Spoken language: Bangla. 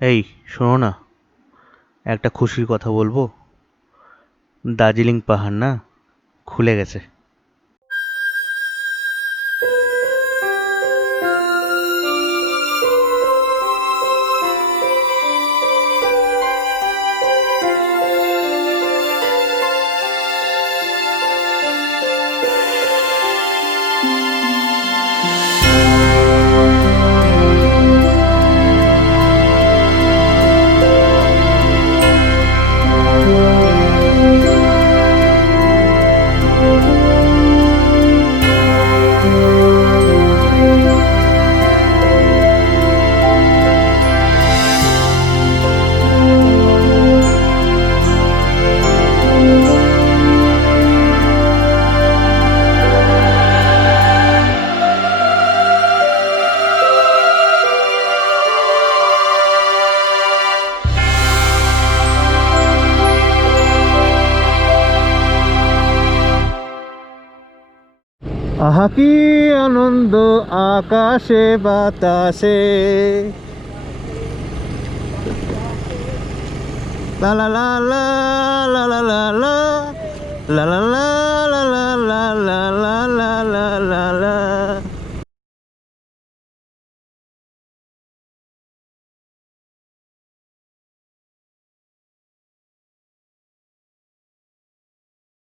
এই শোনো না, একটা খুশির কথা বলবো। দার্জিলিং পাহাড় না খুলে গেছে। আহা কি আনন্দ আকাশে বাতাসে, লা লা লা লা লা লা লা লা লা লা লা।